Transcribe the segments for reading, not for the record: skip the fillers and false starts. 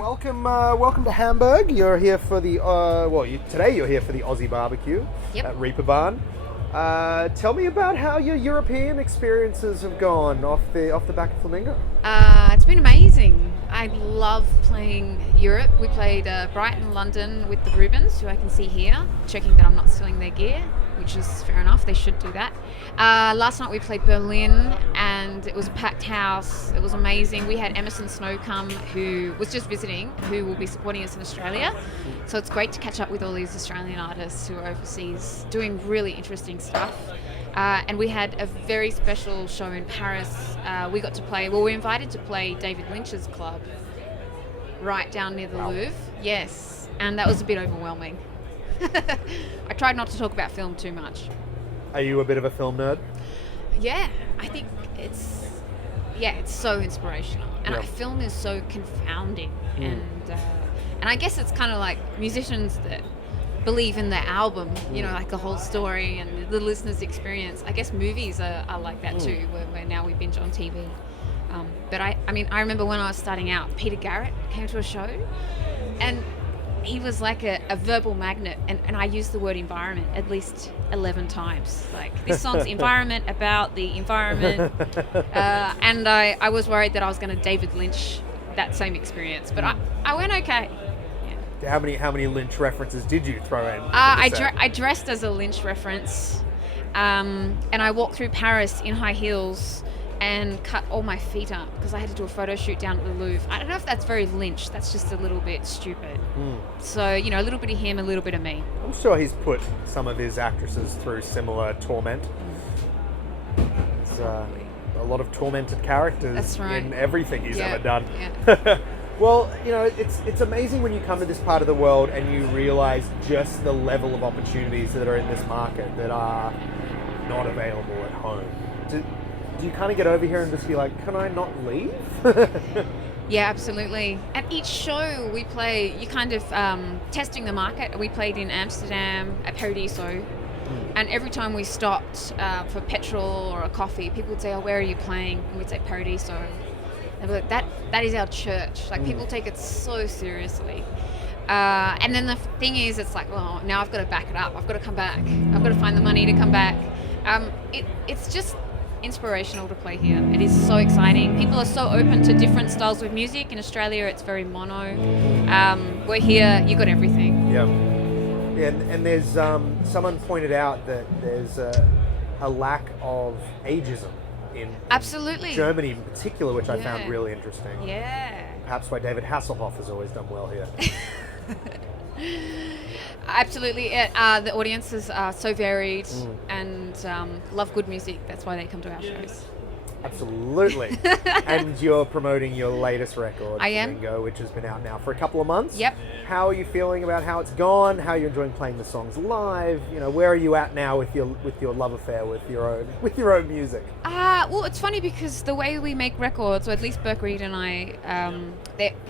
welcome to Hamburg. You're here for the today you're here for the Aussie BBQ at Reeperbahn. Tell me about how your European experiences have gone off the back of Flamingo. It's been amazing. I love playing Europe. We played Brighton, London with the Rubens, who I can see here, checking that I'm not stealing their gear, which is fair enough. They should do that. Last night we played Berlin, and it was a packed house. It was amazing. We had Emerson Snow come, who was just visiting, who will be supporting us in Australia. So it's great to catch up with all these Australian artists who are overseas doing really interesting stuff. And we had a very special show in Paris. We were invited to play David Lynch's club right down near the Louvre. Yes, and that was a bit overwhelming. I tried not to talk about film too much. Are you a bit of a film nerd? Yeah, I think it's so inspirational. And film is so confounding. And I guess it's kind of like musicians that believe in the album, like the whole story and the listener's experience. I guess movies are like that too, where now we binge on TV. But I remember when I was starting out, Peter Garrett came to a show, and he was like a verbal magnet, and I used the word environment at least 11 times. Like, this song's environment, about the environment. And I was worried that I was going to David Lynch that same experience, but I went okay. How many Lynch references did you throw in? I dressed as a Lynch reference, and I walked through Paris in high heels and cut all my feet up because I had to do a photo shoot down at the Louvre. I don't know if that's very Lynch. That's just a little bit stupid. So, a little bit of him, a little bit of me. I'm sure he's put some of his actresses through similar torment. It's a lot of tormented characters in everything he's ever done. Yeah. Well, it's amazing when you come to this part of the world and you realize just the level of opportunities that are in this market that are not available at home. Do you kind of get over here and just be like, can I not leave? Yeah, absolutely. At each show we play, you kind of testing the market. We played in Amsterdam at Paradiso, and every time we stopped for petrol or a coffee, people would say, "Oh, where are you playing?" And we'd say Paradiso. And we're like, that is our church. Like, people take it so seriously. And then the thing is, it's like, well, now I've got to back it up. I've got to come back. I've got to find the money to come back. It's just inspirational to play here. It is so exciting. People are so open to different styles of music. In Australia, it's very mono. We're here, you got everything. Yeah. And there's someone pointed out that there's a lack of ageism in absolutely Germany in particular, which I found really interesting. Yeah. Perhaps why David Hasselhoff has always done well here. Absolutely. The audiences are so varied and love good music. That's why they come to our shows. Absolutely. And you're promoting your latest record, I am. Flamingo, which has been out now for a couple of months. Yep. How are you feeling about how it's gone? How are you enjoying playing the songs live? Where are you at now with your love affair with your own music? Well, it's funny because the way we make records, or at least Burke Reed and I,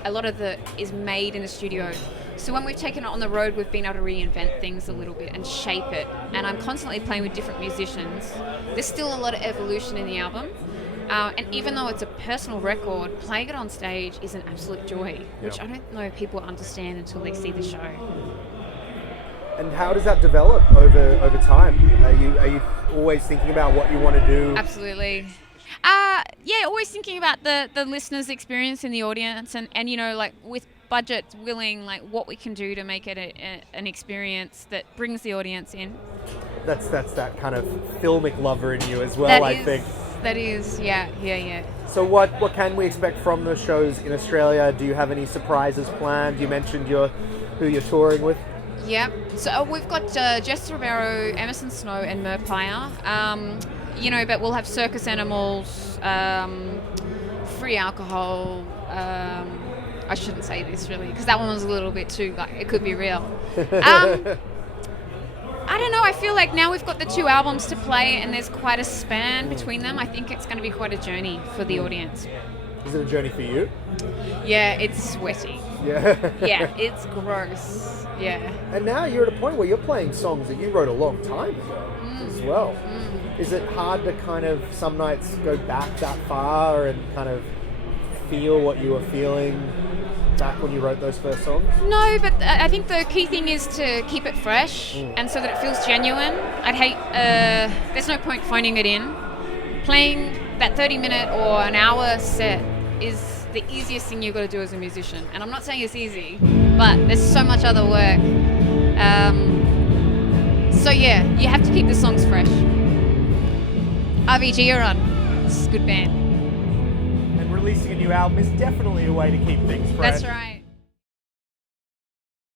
a lot of is made in the studio. So when we've taken it on the road, we've been able to reinvent things a little bit and shape it. And I'm constantly playing with different musicians. There's still a lot of evolution in the album. And even though it's a personal record, playing it on stage is an absolute joy, which I don't know if people understand until they see the show. And how does that develop over time? Are you always thinking about what you want to do? Absolutely. Always thinking about the listener's experience in the audience, and like with budgets willing, like what we can do to make it an experience that brings the audience in. That's that kind of filmic lover in you as well, I think. That is, yeah. So what can we expect from the shows in Australia? Do you have any surprises planned? You mentioned who you're touring with. Yep. So we've got Jess Romero, Emerson Snow, and Merpire. But we'll have circus animals, free alcohol. I shouldn't say this really, because that one was a little bit too, like, it could be real. I don't know, I feel like now we've got the 2 albums to play and there's quite a span between them. I think it's going to be quite a journey for the audience. Is it a journey for you? Yeah, it's sweaty. Yeah. Yeah, it's gross. Yeah. And now you're at a point where you're playing songs that you wrote a long time ago as well. Is it hard to kind of some nights go back that far and kind of feel what you were feeling back when you wrote those first songs? No, but I think the key thing is to keep it fresh and so that it feels genuine. I'd hate, there's no point phoning it in. Playing that 30-minute or an hour set is the easiest thing you've got to do as a musician. And I'm not saying it's easy, but there's so much other work. So yeah, you have to keep the songs fresh. RBG are on. It's a good band. And releasing a new album is definitely a way to keep things fresh. That's right.